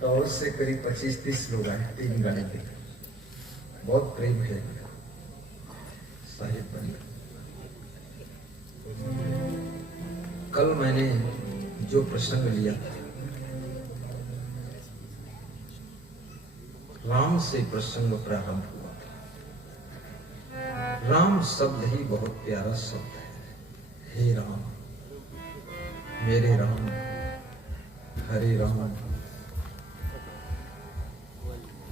दौड़ से करीब 25-30 लोग आए, 3 गाड़ी थे। बहुत प्रेम है साहिब बन। कल मैंने जो प्रसंग लिया था, राम से प्रसंग प्रारंभ हुआ था। राम शब्द ही बहुत प्यारा शब्द है। हे राम, मेरे राम, हरे राम।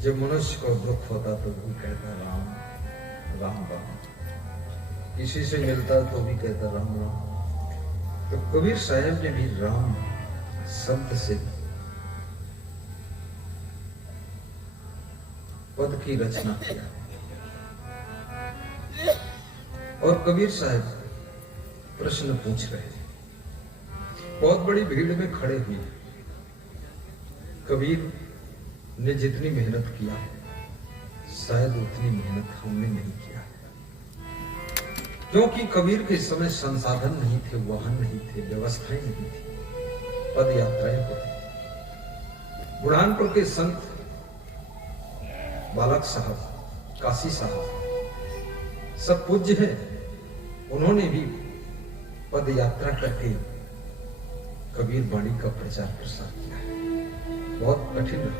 जब मनुष्य को दुख होता तो भी कहता राम राम राम, किसी से मिलता तो भी कहता राम राम। तो कबीर साहब ने भी राम शब्द से पद की रचना किया। और कबीर साहब प्रश्न पूछ रहे थे, बहुत बड़ी भीड़ में खड़े हुए। कबीर ने जितनी मेहनत किया शायद उतनी मेहनत हमने नहीं किया, क्योंकि कबीर के समय संसाधन नहीं थे, वाहन नहीं थे, व्यवस्थाएं नहीं थी, पद यात्राएं होती थी। बुरहानपुर के संत बालक साहब, काशी साहब सब पूज्य हैं, उन्होंने भी पद यात्रा करके कबीर वाणी का प्रचार प्रसार किया है। बहुत कठिन है।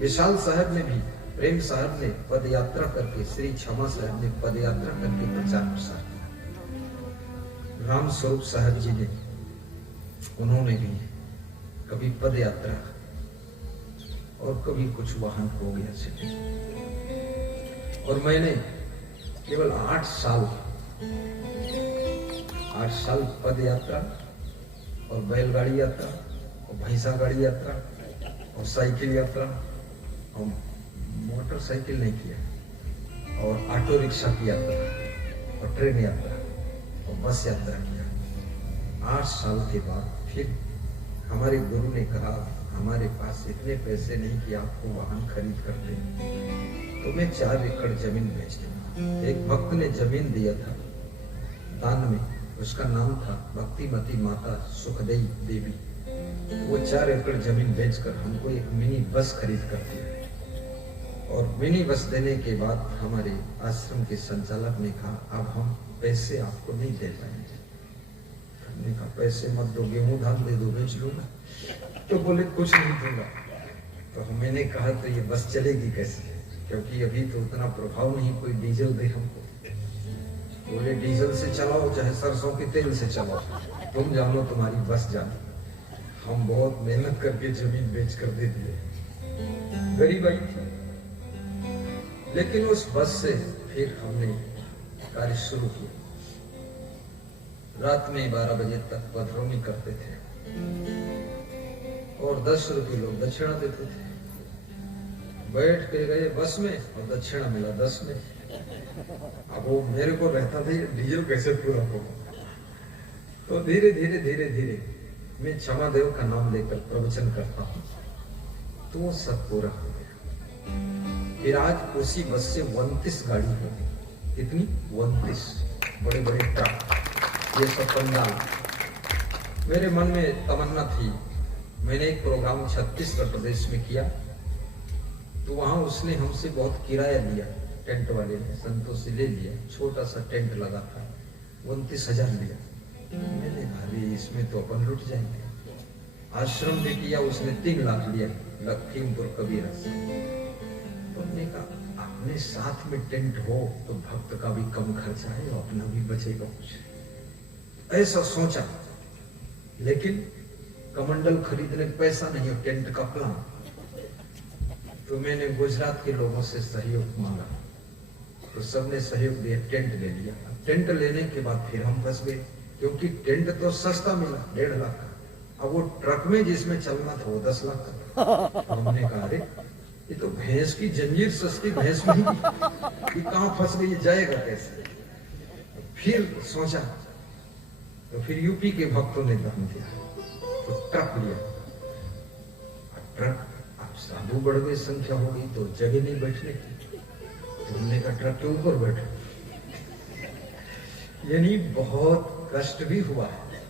विशाल साहब ने भी, प्रेम साहब ने पद यात्रा करके, श्री क्षमा साहब ने पद यात्रा करके प्रचार प्रसार किया। राम स्वरूप साहब जी ने, उन्होंने भी कभी पद यात्रा और कभी कुछ वाहन हो गया से। और मैंने केवल 8 साल पद यात्रा और बैलगाड़ी यात्रा और भैंसा गाड़ी यात्रा और साइकिल यात्रा और मोटरसाइकिल नहीं किया, और ऑटो रिक्शा की यात्रा और ट्रेन यात्रा और बस यात्रा किया। 8 साल के बाद फिर हमारे गुरु ने कहा, हमारे पास इतने पैसे नहीं कि आपको वाहन खरीद कर दे, तो मैं 4 एकड़ जमीन बेच दूंगा। एक भक्त ने जमीन दिया था दान में, उसका नाम था भक्तिमती माता सुखदेई देवी। वो 4 एकड़ जमीन बेचकर हमको एक मिनी बस खरीद कर दिया। और मिनी बस देने के बाद हमारे आश्रम के संचालक ने कहा, अब हम पैसे आपको नहीं दे पाएंगे। हमने कहा पैसे मत दो, गेहूं धान दे दो, बेच लूंगा। तो बोले कुछ नहीं दूंगा। तो मैंने कहा तो ये बस चलेगी कैसे, क्योंकि अभी तो उतना प्रभाव नहीं, कोई डीजल दे हमको। बोले डीजल से चलाओ चाहे सरसों के तेल से चलाओ, तुम जानो तुम्हारी बस जानो। हम बहुत मेहनत करके जमीन बेच कर दे दिए। गरीब आई थी, लेकिन उस बस से फिर हमने कार्य शुरू किया। रात में 12 बजे तक पधरौनी करते थे और 10 रुपये लोग दक्षिणा देते थे। बैठ के गए बस में और दक्षिणा मिला 10 में। अब वो मेरे को रहता था ये डीजल कैसे पूरा होगा। तो धीरे धीरे मैं क्षमा देव का नाम लेकर प्रवचन करता हूँ, तो वो सब पूरा हो गया। फिर आज उसी बस से 29 गाड़ी हो गई। कितनी? 29 बड़े बड़े ट्रक, ये सब पंडाल। मेरे मन में तमन्ना थी, मैंने एक प्रोग्राम छत्तीसगढ़ प्रदेश में किया, तो वहां उसने हमसे बहुत किराया लिया। टेंट वाले ने, संतों से ले लिया, छोटा सा टेंट लगा था, 29,000 लिया। मैंने कहा इसमें तो अपन लुट जाएंगे। आश्रम में किया, उसने 3 लाख लिया लखीमपुर कबीरा से। तो हमने कहा अपने साथ में टेंट हो तो भक्त का भी कम खर्चा है और अपना भी बचेगा कुछ, ऐसा सोचा। लेकिन कमंडल खरीदने का पैसा नहीं और टेंट का प्लान। तो मैंने गुजरात के लोगों से सहयोग मांगा, तो सबने सहयोग दिया, टेंट ले लिया। टेंट लेने के बाद फिर हम फंस गए, क्योंकि टेंट तो सस्ता मिला 1.5 लाख का, अब वो ट्रक में जिसमें चलना था वो 10 लाख का। हमने कहा अरे ये तो भैंस की जंजीर सस्ती भैंस में ये कहां फंस गई, जाएगा कैसे। फिर सोचा, तो फिर यूपी के भक्तों ने दान दिया, तो ट्रक लिया। ट्रक अब साधु बढ़ गई, संख्या हो गई तो जगह नहीं बैठने की, तो हमने कहा ट्रक के ऊपर बैठो। यानी बहुत कष्ट भी हुआ है,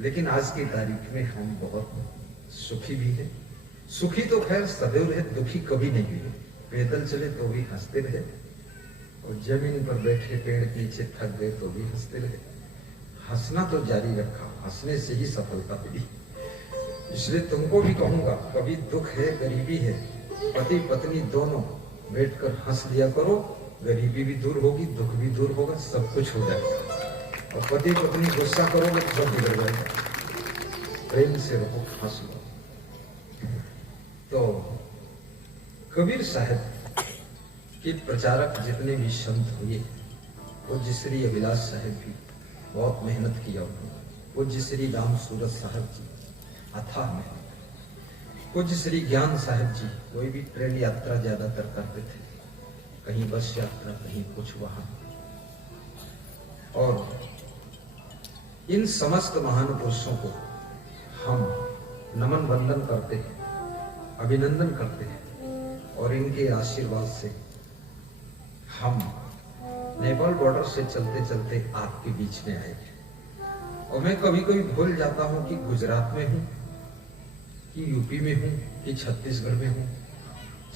लेकिन आज की तारीख में हम बहुत सुखी भी हैं सुखी तो खैर सदैव रहे, दुखी कभी नहीं हुए। पैदल चले तो भी हंसते रहे, और जमीन पर बैठे पेड़ के नीचे थक गए तो भी हंसते रहे। हंसना तो जारी रखा, हंसने से ही सफलता मिली। इसलिए तुमको भी कहूंगा, कभी दुख है, गरीबी है, पति पत्नी दोनों बैठकर हंस लिया करो, गरीबी भी दूर होगी, दुख भी दूर होगा, सब कुछ हो जाएगा। और पति पत्नी गुस्सा करोगे तो सब बिगड़ जाएगा। प्रेम से रहो, हंस लो। तो कबीर साहब के प्रचारक जितने भी संत हुए, पूज्य श्री अभिलाष साहब भी बहुत मेहनत किया उन्होंने। पूज्य श्री राम सूरत साहब जी अथाह मेहनत। पूज्य श्री ज्ञान साहब जी कोई भी ट्रेन यात्रा ज्यादातर करते थे, कहीं बस यात्रा, कहीं कुछ वाहन। और इन समस्त महान पुरुषों को हम नमन वंदन करते हैं, अभिनंदन करते हैं, और इनके आशीर्वाद से हम नेपाल बॉर्डर से चलते चलते आपके बीच में आए। और मैं कभी कभी भूल जाता हूं कि गुजरात में हूं, कि यूपी में हूं, कि छत्तीसगढ़ में हूं।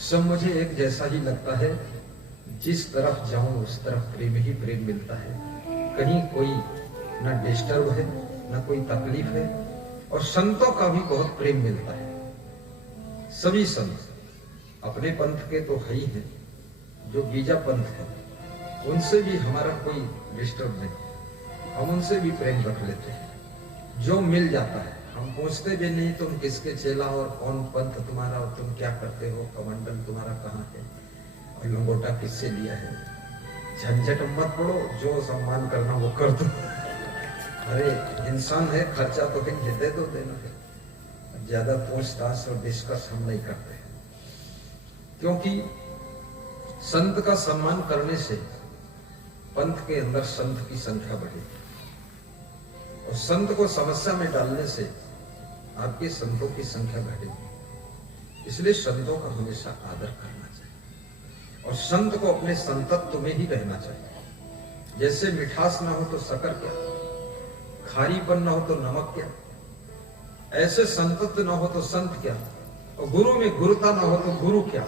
सब मुझे एक जैसा ही लगता है। जिस तरफ जाऊं उस तरफ प्रेम ही प्रेम मिलता है। कहीं कोई न डिस्टर्ब है, न कोई तकलीफ है। और संतों का भी बहुत प्रेम मिलता है। सभी संत अपने पंथ के तो है ही हैं, जो बीजा पंथ है उनसे भी हमारा कोई डिस्टर्ब नहीं, हम उनसे भी प्रेम रख लेते हैं। जो मिल जाता है हम पूछते भी नहीं तुम किसके चेला और कौन पंथ तुम्हारा और तुम क्या करते हो, कमंडल तुम्हारा कहाँ है और लंगोटा किससे लिया है। झंझट मत पड़ो, जो सम्मान करना वो कर दो। अरे इंसान है, खर्चा तो है, दे दो, देना है। ज्यादा पूछताछ और डिस्कस हम नहीं करते, क्योंकि संत का सम्मान करने से पंथ के अंदर संत की संख्या बढ़ेगी, और संत को समस्या में डालने से आपके संतों की संख्या घटेगी। इसलिए संतों का हमेशा आदर करना चाहिए, और संत को अपने संतत्व में ही रहना चाहिए। जैसे मिठास ना हो तो शक्कर क्या, खारीपन ना हो तो नमक क्या, ऐसे संतत्व ना हो तो संत क्या, और गुरु में गुरुता ना हो तो गुरु क्या,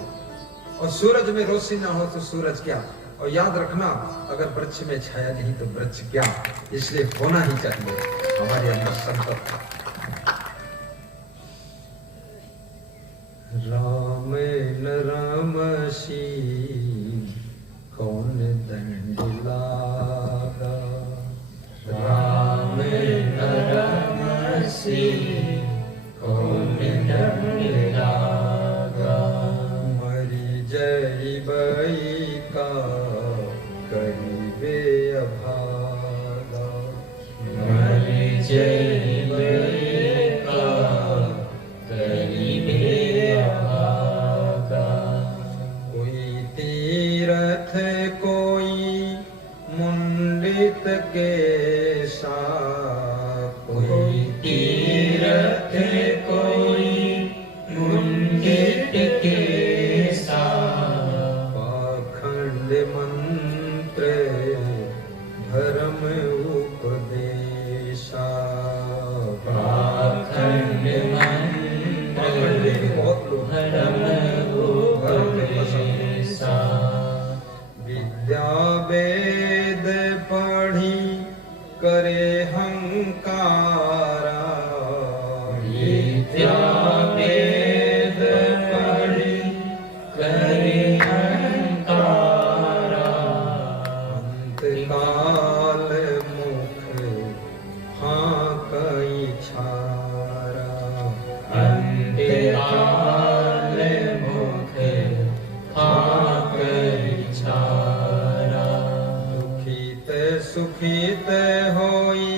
और सूरज में रोशनी ना हो तो सूरज क्या। और याद रखना, अगर वृक्ष में छाया नहीं तो वृक्ष क्या। इसलिए होना ही चाहिए हमारे अंदर संतत्व। राम न रामसी कौन दंड लागा, राम न रामसी कौन दंड लागा। मरी जय बई का करीबे अभागा, मरी जय बई का करीबे अभागा। कोई तीरथ कोई मुंडित केसा, कोई तीरथ कोई मुंडित केसा। पाखंड मंत्र धर्म उपदेशा, पाखंड मंत्र धर्म उपदेशा। विद्या वेद पढ़ी करे हंकारा, विद्या वेद पढ़ी करे हंकारा। अंतकाल मुख हाँकई छारा, अंतकाल मुख हाँकई छारा। दुखित सुखित होई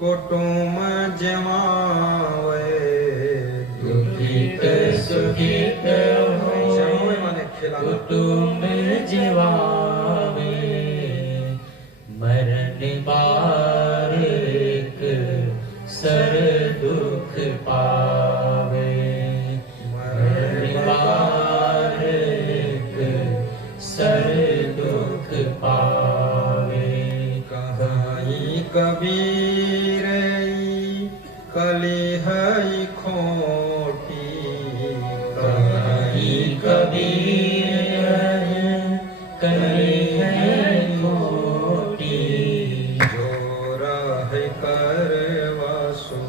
कुटुम जमावे, दुखित सुखित होई कुटुम जमावे। मरण बारिक सर दुख पावे, मरण बारिक सर दुख पावे। कहाई कबीर कली है खोटी, नहीं कबीर करे है खोटी। जो राह करवासो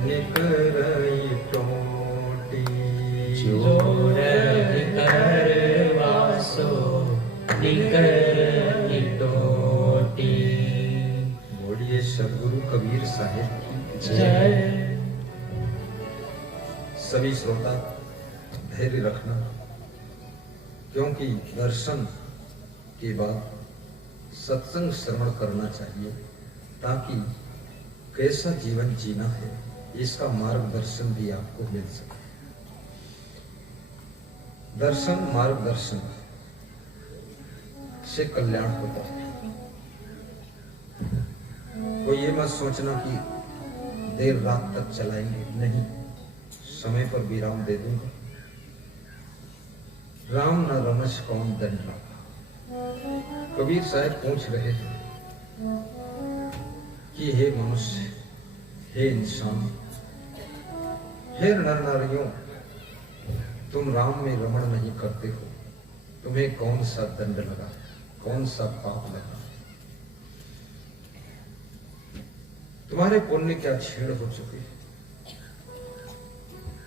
निकरई टोटी। जो रह करवासो निकरई टोटी। बोलिए सदगुरु कबीर साहिब की जय। सभी श्रोता धैर्य रखना, क्योंकि दर्शन के बाद सत्संग श्रवण करना चाहिए, ताकि कैसा जीवन जीना है इसका मार्गदर्शन भी आपको मिल सके। दर्शन मार्गदर्शन से कल्याण होता है। कोई ये मत सोचना कि देर रात तक चलाएंगे, नहीं, समय पर विराम दे दूंगा। राम न रमस कौन दंड रखा। कबीर साहब पूछ रहे थे कि हे मनुष्य, हे इंसान, हे नर नारियों, तुम राम में रमण नहीं करते हो, तुम्हें कौन सा दंड लगा, कौन सा पाप लगा, तुम्हारे पुण्य क्या छेड़ हो चुके,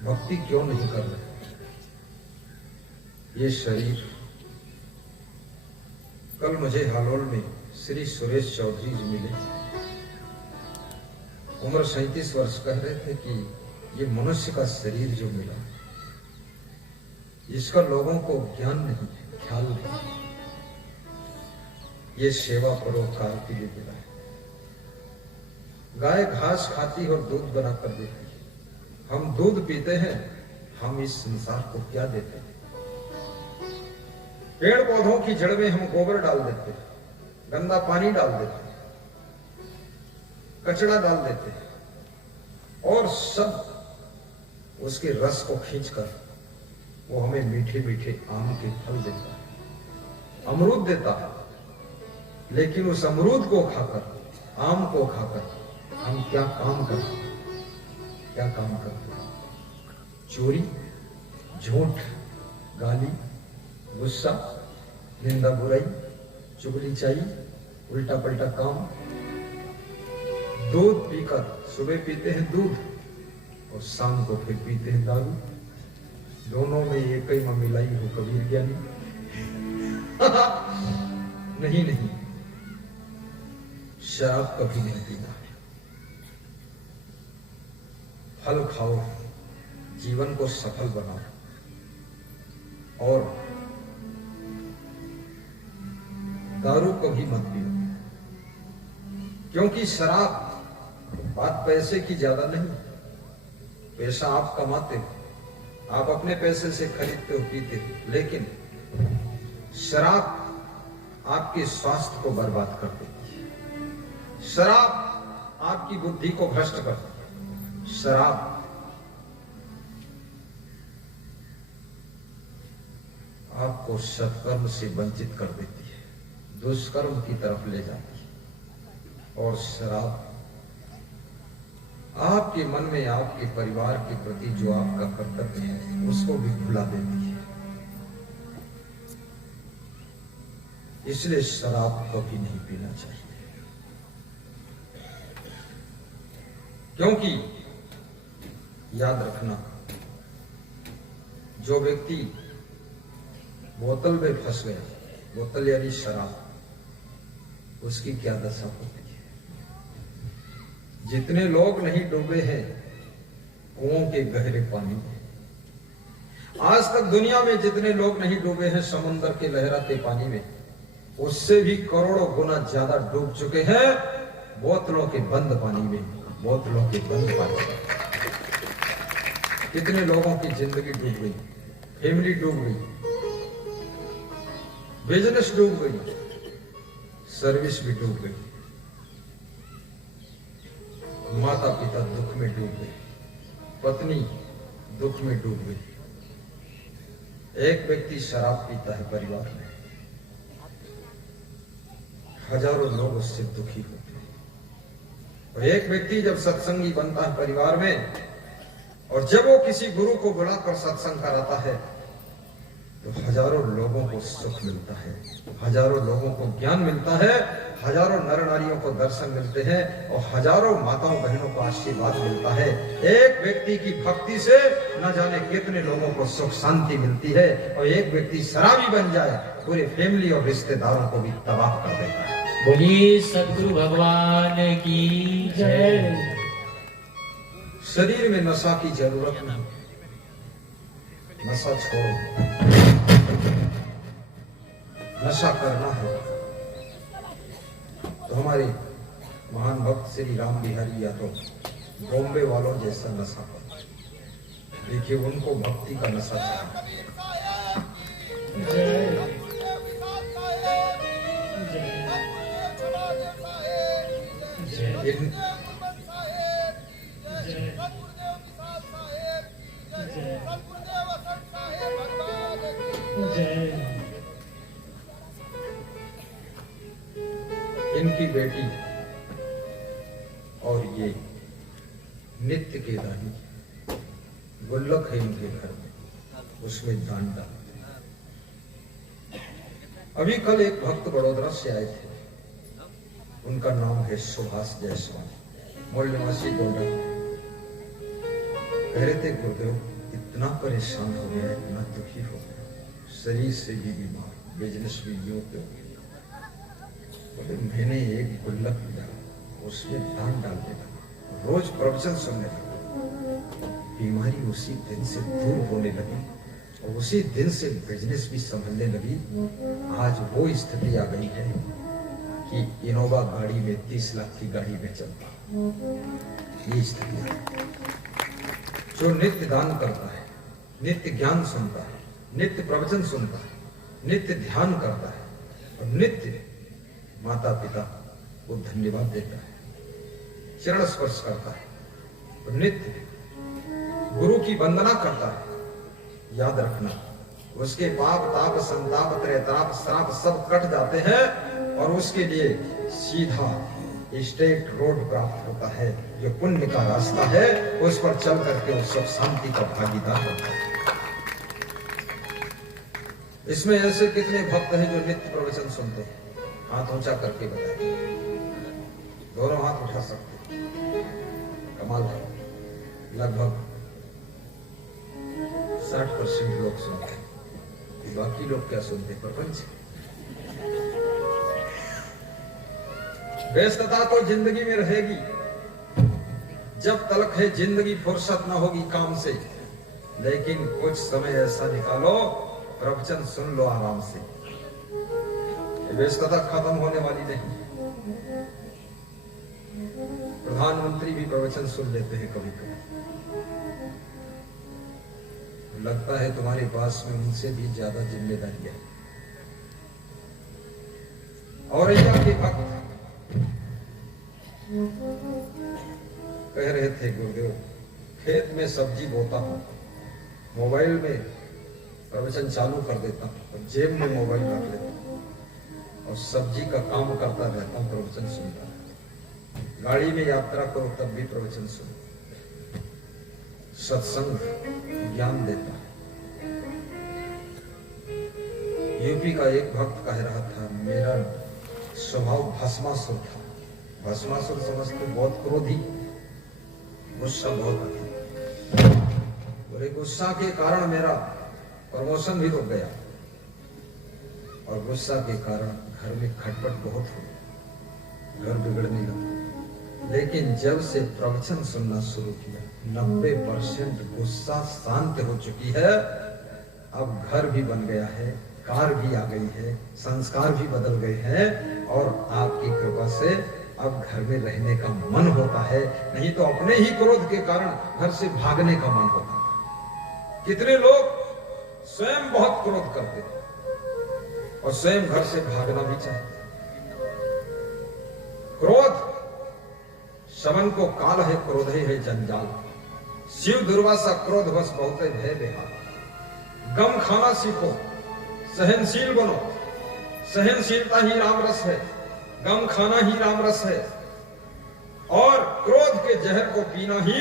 भक्ति क्यों नहीं कर रहे। ये शरीर, कल मुझे हालोल में श्री सुरेश चौधरी जी मिले, उम्र 37 वर्ष, कह रहे थे कि ये मनुष्य का शरीर जो मिला, इसका लोगों को ज्ञान नहीं, ख्याल नहीं, ये सेवा परोपकार के लिए मिला है। गाय घास खाती और दूध बनाकर देती है, हम दूध पीते हैं, हम इस संसार को क्या देते हैं। पेड़ पौधों की जड़ में हम गोबर डाल देते हैं, गंदा पानी डाल देते हैं, कचरा डाल देते हैं, और सब उसके रस को खींचकर वो हमें मीठे मीठे आम के फल देता है, अमरूद देता है। लेकिन उस अमरूद को खाकर, आम को खाकर हम क्या काम करते हैं, क्या काम करते हैं। चोरी, झूठ, गाली, गुस्सा, निंदा, बुराई, चुगलीचाई, उल्टा पलटा काम। दूध पीकर, सुबह पीते हैं दूध और शाम को फिर पीते हैं दारू। दोनों में एक ही मिलाई हो कबीर ज्ञानी। नहीं नहीं, शराब कभी नहीं पीना है। फल खाओ, जीवन को सफल बनाओ, और दारू कभी मत पियो, क्योंकि शराब, बात पैसे की ज्यादा नहीं, पैसा आप कमाते हो, आप अपने पैसे से खरीदते हो, पीते हो, लेकिन शराब आपके स्वास्थ्य को बर्बाद कर देती है। शराब आपकी बुद्धि को भ्रष्ट कर देती है। शराब आपको सत्कर्म से वंचित कर देती है, दुष्कर्म की तरफ ले जाती है। और शराब आपके मन में आपके परिवार के प्रति जो आपका कर्तव्य है उसको भी भुला देती है। इसलिए शराब कभी नहीं पीना चाहिए, क्योंकि याद रखना, जो व्यक्ति बोतल में फंस गया, बोतल यानी शराब, उसकी क्या दशा होती है। जितने लोग नहीं डूबे हैं कुओं के गहरे पानी में, आज तक दुनिया में जितने लोग नहीं डूबे हैं समुद्र के लहराते पानी में, उससे भी करोड़ों गुना ज्यादा डूब चुके हैं बोतलों के बंद पानी में, बोतलों के बंद पानी में। कितने लोगों की जिंदगी डूब गई, फैमिली डूब गई, बिजनेस डूब गई, सर्विस भी डूब गई, माता पिता दुख में डूब गए, पत्नी दुख में डूब गई। एक व्यक्ति शराब पीता है परिवार में, हजारों लोग उससे दुखी होते हैं। और एक व्यक्ति जब सत्संगी बनता है परिवार में, और जब वो किसी गुरु को बुलाकर सत्संग कराता है तो हजारों लोगों को सुख मिलता है, हजारों लोगों को ज्ञान मिलता है, हजारों नर नारियों को दर्शन मिलते हैं और हजारों माताओं बहनों को आशीर्वाद मिलता है। एक व्यक्ति की भक्ति से न जाने कितने लोगों को सुख शांति मिलती है, और एक व्यक्ति शराबी बन जाए पूरे फैमिली और रिश्तेदारों को भी तबाह कर देता है। बोलिए सद्गुरु भगवान की जय। शरीर में नशा की जरूरत नहीं, नशा छोड़ो, नशा करना है तो हमारे महान भक्त श्री राम बिहारी यादव बॉम्बे वालों जैसा नशा करो। देखिए उनको भक्ति का नशा चाहिए। इन इनकी बेटी और ये नित्य के दानी गुल्लक है इनके घर में, उसमें दान डालते हैं। अभी कल एक भक्त बड़ोदरा से आए थे, उनका नाम है सुभाष जायसवाल, मूल निवासी गोंडा। कह रहे थे गुरुदेव इतना परेशान हो गया, इतना दुखी हो गया, शरीर से भी बीमार, बिजनेस भी यूं पे हो गया। बोले मैंने एक गुल्लक लिया, उसमें दान डाल देना, रोज प्रवचन सुनने लगा, बीमारी उसी दिन से दूर होने लगी और उसी दिन से बिजनेस भी संभलने लगी। आज वो स्थिति आ गई है कि इनोवा गाड़ी में 30 लाख की गाड़ी में चलता, ये स्थिति है। जो नित्य दान करता है, नित्य ज्ञान सुनता है, नित्य प्रवचन सुनता है, नित्य ध्यान करता है और नित्य माता पिता को धन्यवाद देता है, चरण स्पर्श करता है और नित्य गुरु की वंदना करता है, याद रखना उसके पाप ताप संताप त्रैताप श्राप सब कट जाते हैं और उसके लिए सीधा स्ट्रेट रोड प्राप्त होता है। जो पुण्य का रास्ता है उस पर चल करके वो सुख शांति का भागीदार होता है। इसमें ऐसे कितने भक्त हैं जो नित्य प्रवचन सुनते हैं? हाथ ऊंचा करके बताए, दोनों हाथ उठा सकते। कमाल है, लगभग 60% लोग सुनते हैं, बाकी लोग क्या सुनते? प्रपंच। व्यस्तता तो जिंदगी में रहेगी, जब तलक है जिंदगी फुर्सत ना होगी काम से, लेकिन कुछ समय ऐसा निकालो प्रवचन सुन लो आराम से। व्यस्तता खत्म होने वाली नहीं। प्रधानमंत्री भी प्रवचन सुन लेते हैं कभी कभी, लगता है तुम्हारे पास में उनसे भी ज्यादा जिम्मेदारियां। और के भक्त कह रहे थे गुरुदेव खेत में सब्जी बोता हूं, मोबाइल में प्रवचन चालू कर देता हूं और जेब में मोबाइल रख लेता हूं और सब्जी का काम करता रहता हूं, प्रवचन सुनता रहता। गाड़ी में यात्रा करो तब भी प्रवचन सुनो। सत्संग ज्ञान देता है। यूपी का एक भक्त कह रहा था मेरा स्वभाव भस्मासुर था। भस्मासुर समझते बहुत क्रोधी, गुस्सा बहुत आता। बोले गुस्सा के कारण मेरा प्रमोशन भी रुक गया और गुस्सा के कारण घर में खटपट बहुत हुई, घर बिगड़ने लगा। लेकिन जब से प्रवचन सुनना शुरू किया 90% गुस्सा शांत हो चुकी है। अब घर भी बन गया है, कार भी आ गई है, संस्कार भी बदल गए हैं और आपकी कृपा से अब घर में रहने का मन होता है। नहीं तो अपने ही क्रोध के कारण घर से भागने का मन होता है। कितने लोग स्वयं बहुत क्रोध करते हैं और स्वयं घर से भागना भी चाहते हैं। क्रोध शमन को काल है, क्रोध है जंजाल। शिव दुर्वासा क्रोध बस बहुत भय बेहाल। गम खाना सीखो, सहनशील बनो। सहनशीलता ही राम रस है, गम खाना ही राम रस है और क्रोध के जहर को पीना ही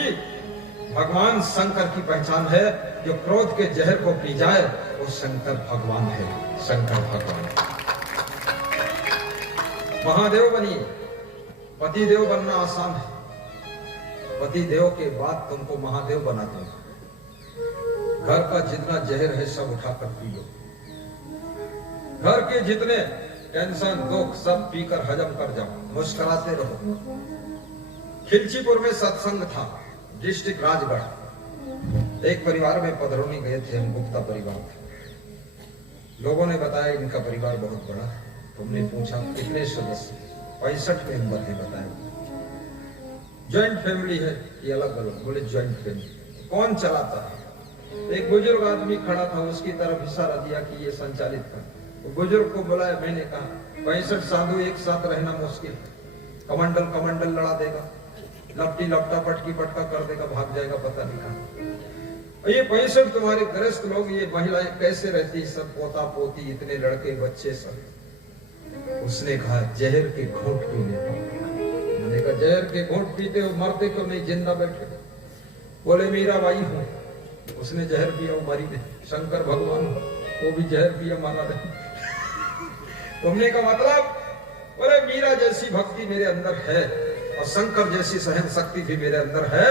भगवान शंकर की पहचान है। जो क्रोध के जहर को पी जाए वो शंकर भगवान है, शंकर भगवान। महादेव बनिए। पतिदेव बनना आसान है, पतिदेव के बाद तुमको महादेव बना दूंगा। घर का जितना जहर है सब उठाकर पी लो, घर के जितने टेंशन दुख सब पीकर हजम कर जाओ, मुस्कुराते रहो। खिलचीपुर में सत्संग था, डिस्ट्रिक्ट राजगढ़। एक परिवार में पधरौनी गए थे हम, गुप्ता परिवार था। लोगों ने बताया इनका परिवार बहुत बड़ा है। तुमने पूछा कितने सदस्य? 65 मेंबर है बताया। ज्वाइंट फैमिली है कि अलग अलग? बोले ज्वाइंट फैमिली। कौन चलाता है? एक बुजुर्ग आदमी खड़ा था, उसकी तरफ इशारा दिया कि ये संचालित कर। बुजुर्ग को बुलाया, मैंने कहा 65 साधु एक साथ रहना मुश्किल, कमंडल कमंडल लड़ा देगा, लपटी लपटा पटकी पटका कर देगा, भाग जाएगा पता नहीं कहां। ये 65 तुम्हारे गृहस्थ लोग, ये महिलाएं कैसे रहती, सब पोता पोती, इतने लड़के बच्चे सब। उसने कहा जहर के घूंट पी ले। मैंने कहा जहर के घूंट पीते हो, मरते क्यों नहीं, जिंदा बैठे? बोले मीरा बाई हूं। उसने जहर पिया, वो मरी नहीं। शंकर भगवान वो भी जहर पिया, मारा नहीं। तुमने का मतलब? बोले मीरा जैसी भक्ति मेरे अंदर है और शंकर जैसी सहन शक्ति भी मेरे अंदर है,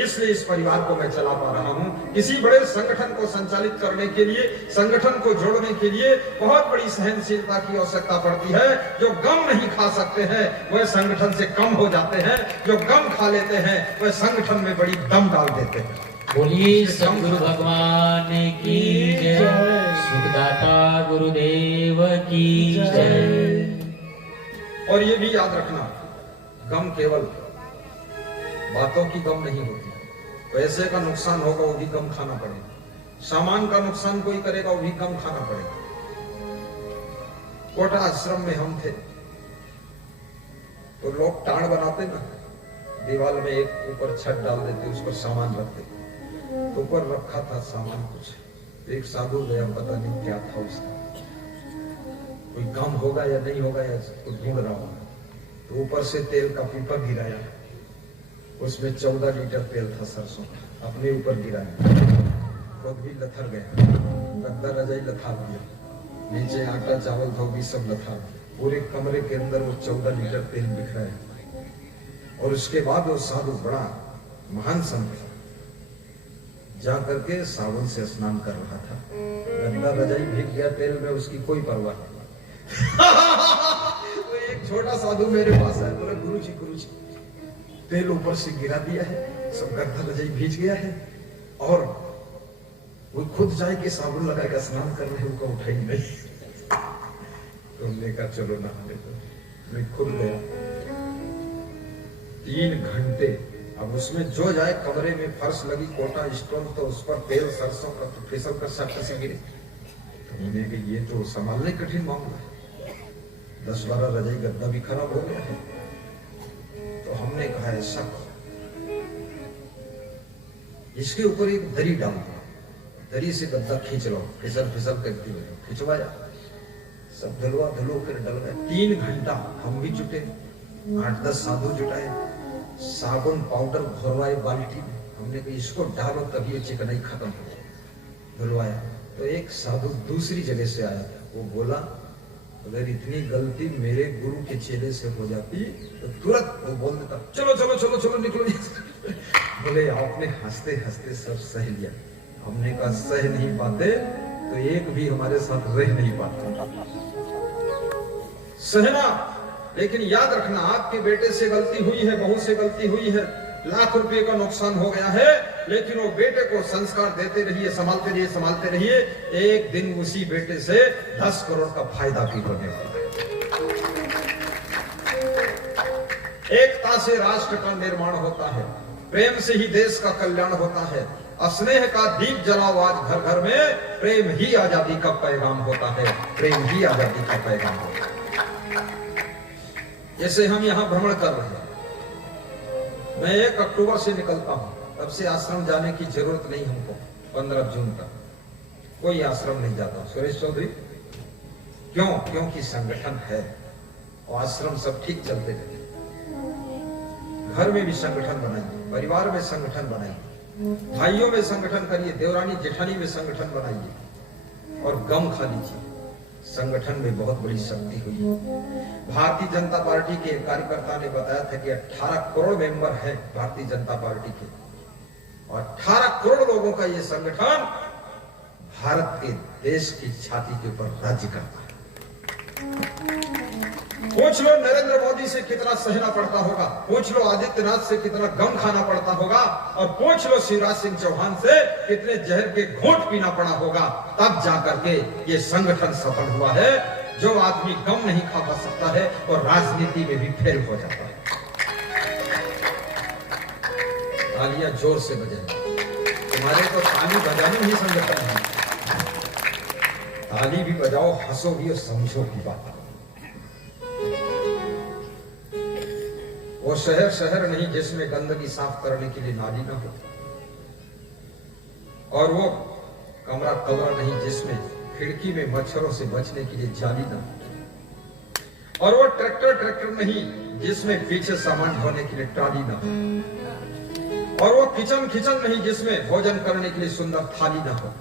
इसलिए इस परिवार को मैं चला पा रहा हूं। किसी बड़े संगठन को संचालित करने के लिए, संगठन को जोड़ने के लिए बहुत बड़ी सहनशीलता की आवश्यकता पड़ती है। जो गम नहीं खा सकते हैं वह संगठन से कम हो जाते हैं, जो गम खा लेते हैं वह संगठन में बड़ी दम डाल देते हैं। बोलिए सद्गुरु भगवान की जय, सुखदाता गुरुदेव की जय। और ये भी याद रखना, गम केवल बातों की गम नहीं होती। पैसे का नुकसान होगा वो भी गम खाना पड़ेगा, सामान का नुकसान कोई करेगा वो भी गम खाना पड़ेगा। कोटा आश्रम में हम थे तो लोग टाड़ बनाते ना, दीवार में एक ऊपर छत डाल देते, उस पर सामान रखते। तो ऊपर रखा था सामान कुछ, एक साधु गया, पता नहीं क्या था उसका, कोई गम होगा या नहीं होगा या ढूंढ रहा होगा। तो ऊपर से तेल का पीपा गिराया, उसमें 14 लीटर तेल था सरसों, अपने ऊपर गिराया, खुद भी लथर गया, गद्दा रजाई लथार दिया, नीचे आटा चावल था भी सब लथार दिया, पूरे कमरे के अंदर वो 14 लीटर तेल बिखराया। और उसके बाद वो साधु बड़ा महान संत था, जा करके साबुन से स्नान कर रहा था, गद्दा रजाई भीग गया तेल में, उसकी कोई परवाह नहीं। तो एक छोटा साधु मेरे पास है, बोले गुरुजी तेल ऊपर से गिरा दिया है, सब गद्दा रजाई भीज गया है, और वो खुद जाए के साबुन लगाएगा, स्नान कर रहे उनको उठाई नहीं। तो हमने कहा चलो नहाने दो। मैं खुद गया, 3 घंटे। अब उसमें जो जाए, कमरे में फर्श लगी, कोटा स्टोन, तो उस पर तेल सरसों का तो फिसल कर सट से गिरे। तो हमने कहा ये तो संभालने कठिन मामला है, 10-12 रजाई गद्दा भी खराब हो गया है। तो हमने कहा ऐसा करो, इसके ऊपर एक दरी डाल दो, दरी से गद्दा खींच लो, फिसल फिसल करती हो। खिंचवाया, सब धुलवा धुलो कर डल गए। 3 घंटा हम भी जुटे, 8-10 साधु जुटाए, साबुन पाउडर घोरवाए बाल्टी में। हमने कहा इसको डालो तभी ये चिकनाई खत्म हो। धुलवाया तो एक साधु दूसरी जगह से आया था, वो बोला अगर इतनी गलती मेरे गुरु के चेले से हो जाती तो तुरंत वो बोल देता चलो चलो चलो चलो निकलो। बोले आपने हंसते हंसते सब सह लिया। हमने कहा सह नहीं पाते तो एक भी हमारे साथ रह नहीं पाता। सहना, लेकिन याद रखना आपके बेटे से गलती हुई है, बहू से गलती हुई है, लाख रुपए का नुकसान हो गया है, लेकिन वो बेटे को संस्कार देते रहिए, संभालते रहिए। एक दिन उसी बेटे से 10 करोड़ का फायदा भी होने वाला है। एकता से राष्ट्र का निर्माण होता है, प्रेम से ही देश का कल्याण होता है। स्नेह का दीप जलाओ आज घर घर में, प्रेम ही आजादी का पैगाम होता है, प्रेम ही आजादी का पैगाम होता है। जैसे हम यहाँ भ्रमण कर रहे हैं, मैं 1 अक्टूबर से निकलता हूँ, तब से आश्रम जाने की जरूरत नहीं हमको। 15 जून तक कोई आश्रम नहीं जाता। सुरेश चौधरी क्यों? क्योंकि संगठन है और आश्रम सब ठीक चलते रहते। घर में भी संगठन बनाइए, परिवार में संगठन बनाइए, भाइयों में संगठन करिए, देवरानी जेठानी में संगठन बनाइए और गम खा लीजिए। संगठन में बहुत बड़ी शक्ति हुई। भारतीय जनता पार्टी के कार्यकर्ता ने बताया था कि 18 करोड़ मेंबर हैं भारतीय जनता पार्टी के, और 18 करोड़ लोगों का ये संगठन भारत के देश की छाती के ऊपर राज्य करता है। पूछ लो नरेंद्र मोदी से कितना सहना पड़ता होगा, पूछ लो आदित्यनाथ से कितना गम खाना पड़ता होगा, और पूछ लो शिवराज सिंह चौहान से कितने जहर के घूंट पीना पड़ा होगा, तब जाकर के ये संगठन सफल हुआ है। जो आदमी गम नहीं खा पा सकता है और राजनीति में भी फेल हो जाता है। तालियां जोर से बजाएं। तुम्हारे तो ताली बजानी ही संगठन है। ताली भी बजाओ, हंसो भी और समझो की बात। वो शहर नहीं जिसमें गंदगी साफ करने के लिए नाली ना हो, और वो कमरा नहीं जिसमें खिड़की में मच्छरों से बचने के लिए जाली ना हो, और वो ट्रैक्टर नहीं जिसमें पीछे सामान ढोने के लिए ट्राली ना हो, और वो किचन नहीं जिसमें भोजन करने के लिए सुंदर थाली ना हो,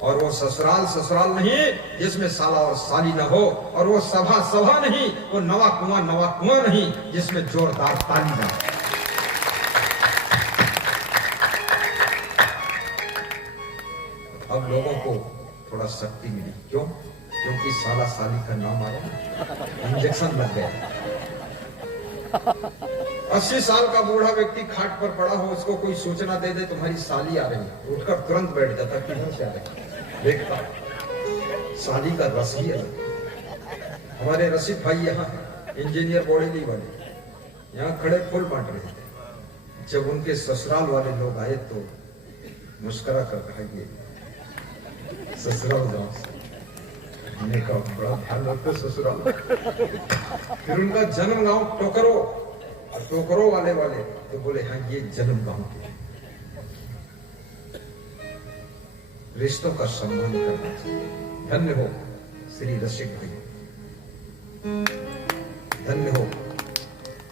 और वो ससुराल नहीं जिसमें साला और साली ना हो, और वो सभा नहीं, वो नवा कुआं नहीं जिसमें जोरदार ताली ना हो। अब लोगों को थोड़ा शक्ति मिली, क्यों? क्योंकि साला साली का नाम आया, इंजेक्शन लग गया। 80 साल का बूढ़ा व्यक्ति खाट पर पड़ा हो, उसको कोई सूचना दे दे तुम्हारी साली आ रही है, उठकर तुरंत बैठ जाता, किधर से आ रही, देखता। साली का रस ही अलग। हमारे रसिक भाई यहाँ इंजीनियर बोरीली वाले यहाँ खड़े फूल बांट रहे थे। जब उनके ससुराल वाले लोग आए तो मुस्कुरा कर कहा, ये ससुराल गाँव हमने कहा बड़ा ध्यान रखते ससुराल। फिर उनका जन्म गांव टोकरो वाले तो बोले हाँ ये जन्म गांव के। रिश्तों का सम्मान करना चाहिए। धन्य हो श्री रसिक भाई, धन्य हो।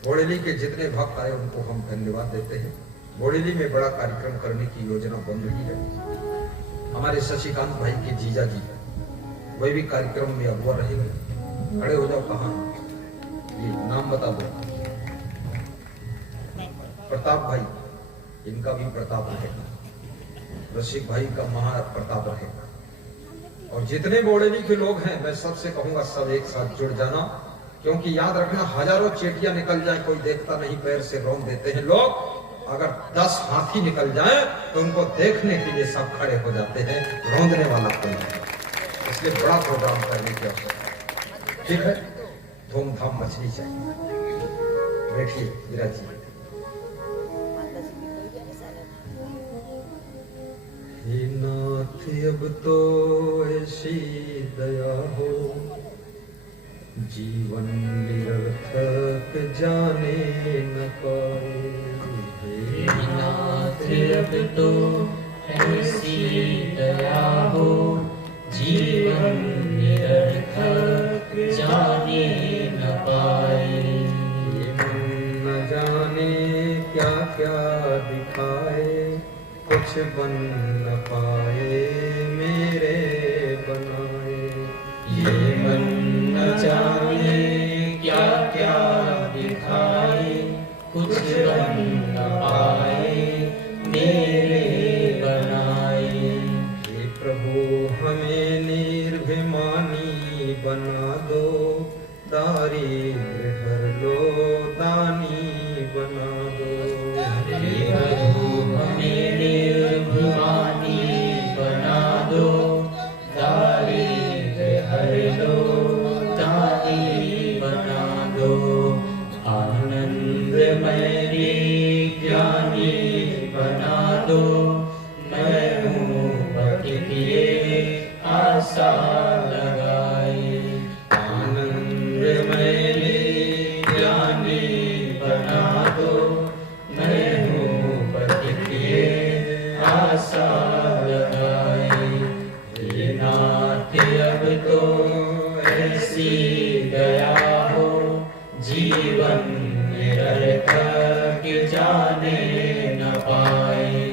बोरेली के जितने भक्त आए उनको हम धन्यवाद देते हैं। बोरेली में बड़ा कार्यक्रम करने की योजना बन रही है। हमारे शशिकांत भाई के जीजा जी वही भी कार्यक्रम में अगुआ रहेंगे। खड़े हो जाओ, कहाँ ये नाम बता दो। प्रताप भाई, इनका भी प्रताप रहेगा। रसिक भाई का महा प्रताप रहेगा। और जितने बोरेली के लोग हैं मैं सबसे कहूंगा सब एक साथ जुड़ जाना, क्योंकि याद रखना हजारों चेटियां निकल जाए कोई देखता नहीं, पैर से रौंद देते हैं लोग। अगर 10 हाथी निकल जाए तो उनको देखने के लिए सब खड़े हो जाते हैं, रौंदने वाला कोई नहीं। इसलिए बड़ा प्रोग्राम करने की आवश्यकता। ठीक है, धूमधाम मचनी चाहिए। बैठिए विराज जी। हे नाथ अब तो ऐसी दया हो, जीवन निरर्थक जाने न पाए। हे नाथ अब तो ऐसी दया हो, जीवन निरर्थक जाने न पाए। ये मन न जाने क्या क्या दिखाए, कुछ बन न पाए मेरे बनाए। ये मन न जाने क्या क्या दिखाए, कुछ बन न पाए मेरे बनाए। हे प्रभु हमें निर्भिमानी बना दो, दारिद्र्य हर लो दानी बना दो। हे प्रभु हमें निर्भिमानी बना दो, दारिद्र्य हर लो दानी बना दो। आनंदमय ज्ञानी बना दो, मैं हूँ भक्ति किए आशा लगाए। आनंदमय ज्ञानी बना दो, मैं हूँ भक्ति किए आशा लगाए। हे नाथ अब तो ऐसी दया हो, जीवन निरर्थक जाने न पाए।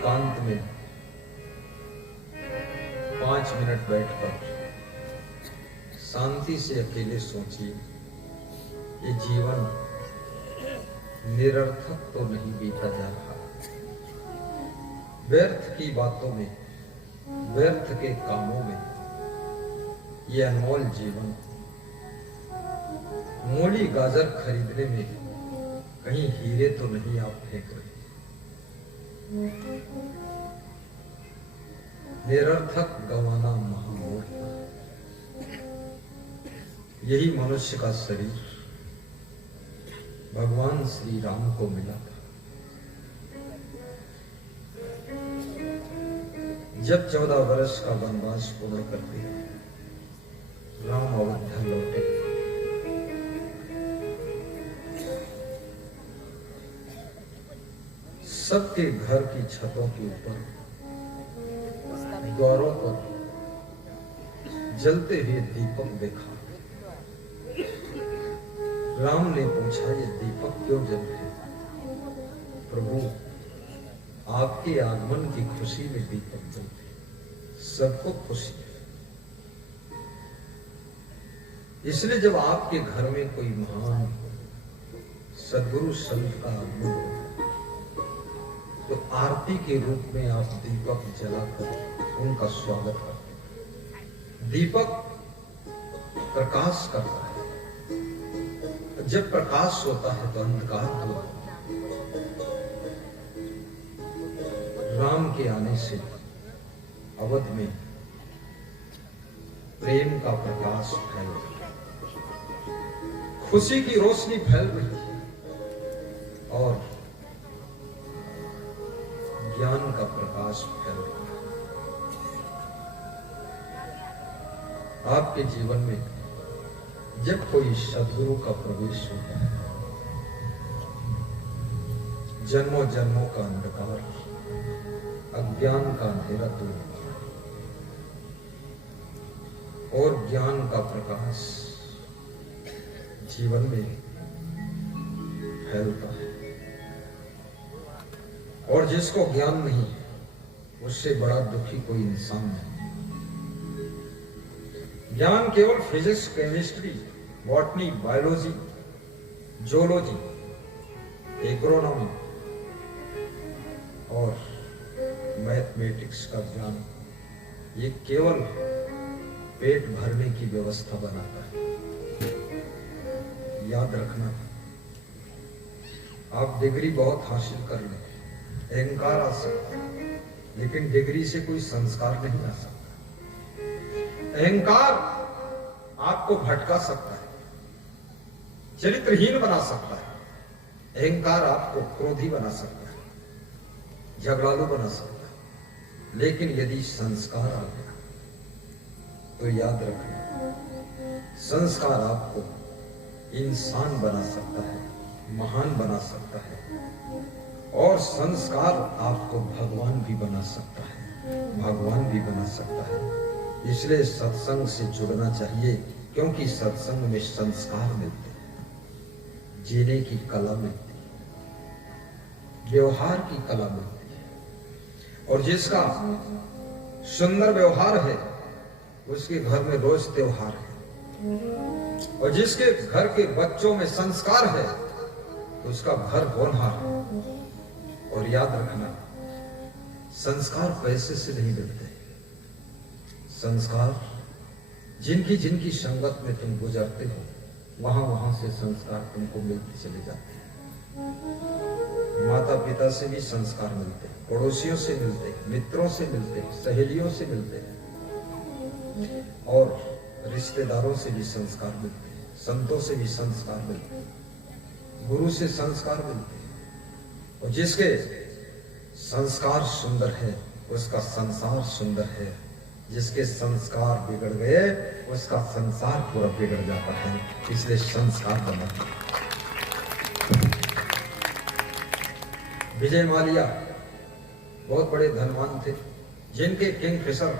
एकांत में 5 मिनट बैठकर शांति से अकेले सोचिए, ये जीवन निरर्थक तो नहीं बीता जा रहा। व्यर्थ की बातों में, व्यर्थ के कामों में ये अनमोल जीवन, मूली गाजर खरीदने में कहीं हीरे तो नहीं आप फेंक रहे। निरर्थक गंवाना महामूर्ख। यही मनुष्य का शरीर भगवान श्री राम को मिला था। जब 14 वर्ष का वनवास पूर्ण करके राम अयोध्या लौटे, सबके घर की छतों के ऊपर द्वारों पर जलते हुए दीपक देखा। राम ने पूछा, ये दीपक क्यों जल रहे? प्रभु, आपके आगमन की खुशी में दीपक जलते, सबको खुशी है। इसलिए जब आपके घर में कोई महान सद्गुरु संत का आगमन हो, तो आरती के रूप में आप दीपक जलाकर उनका स्वागत करते। दीपक प्रकाश करता है, जब प्रकाश होता है तो अंधकार दूर होता है। राम के आने से अवध में प्रेम का प्रकाश फैल रहा है, खुशी की रोशनी फैल रही है और ज्ञान का प्रकाश फैल रहा है। आपके जीवन में जब कोई सद्गुरु का प्रवेश होता है, जन्मों जन्मों का अंधकार, अज्ञान का अंधेरा दूर होता है और ज्ञान का प्रकाश जीवन में फैलता है। और जिसको ज्ञान नहीं, उससे बड़ा दुखी कोई इंसान नहीं। ज्ञान केवल physics, chemistry, botany, biology, zoology, agronomy और मैथमेटिक्स का ज्ञान, ये केवल पेट भरने की व्यवस्था बनाता है। याद रखना, आप डिग्री बहुत हासिल कर लें, अहंकार आ सकता है, लेकिन डिग्री से कोई संस्कार नहीं आ सकता। अहंकार आपको भटका सकता है, चरित्रहीन बना सकता है। अहंकार आपको क्रोधी बना सकता है, झगड़ालू बना सकता है। लेकिन यदि संस्कार आ गया तो याद रखना, संस्कार आपको इंसान बना सकता है, महान बना सकता है और संस्कार आपको भगवान भी बना सकता है, भगवान भी बना सकता है। इसलिए सत्संग से जुड़ना चाहिए, क्योंकि सत्संग में संस्कार मिलते हैं, जीने की कला मिलती है, व्यवहार की कला मिलती है। और जिसका सुंदर व्यवहार है, उसके घर में रोज त्योहार है। और जिसके घर के बच्चों में संस्कार है, तो उसका घर होनहार है। और याद रखना, संस्कार पैसे से नहीं मिलते। संस्कार जिनकी जिनकी संगत में तुम गुजरते हो, वहां वहां से संस्कार तुमको मिलते चले जाते हैं। माता पिता से भी संस्कार मिलते हैं, पड़ोसियों से मिलते हैं, मित्रों से मिलते हैं, सहेलियों से मिलते हैं और रिश्तेदारों से भी संस्कार मिलते हैं, संतों से भी संस्कार मिलते हैं, गुरु से संस्कार मिलते हैं। और जिसके संस्कार सुंदर है, उसका संसार सुंदर है। जिसके संस्कार बिगड़ गए, उसका संसार पूरा बिगड़ जाता है। इसलिए संस्कार बना। विजय माल्या बहुत बड़े धनवान थे, जिनके किंगफिशर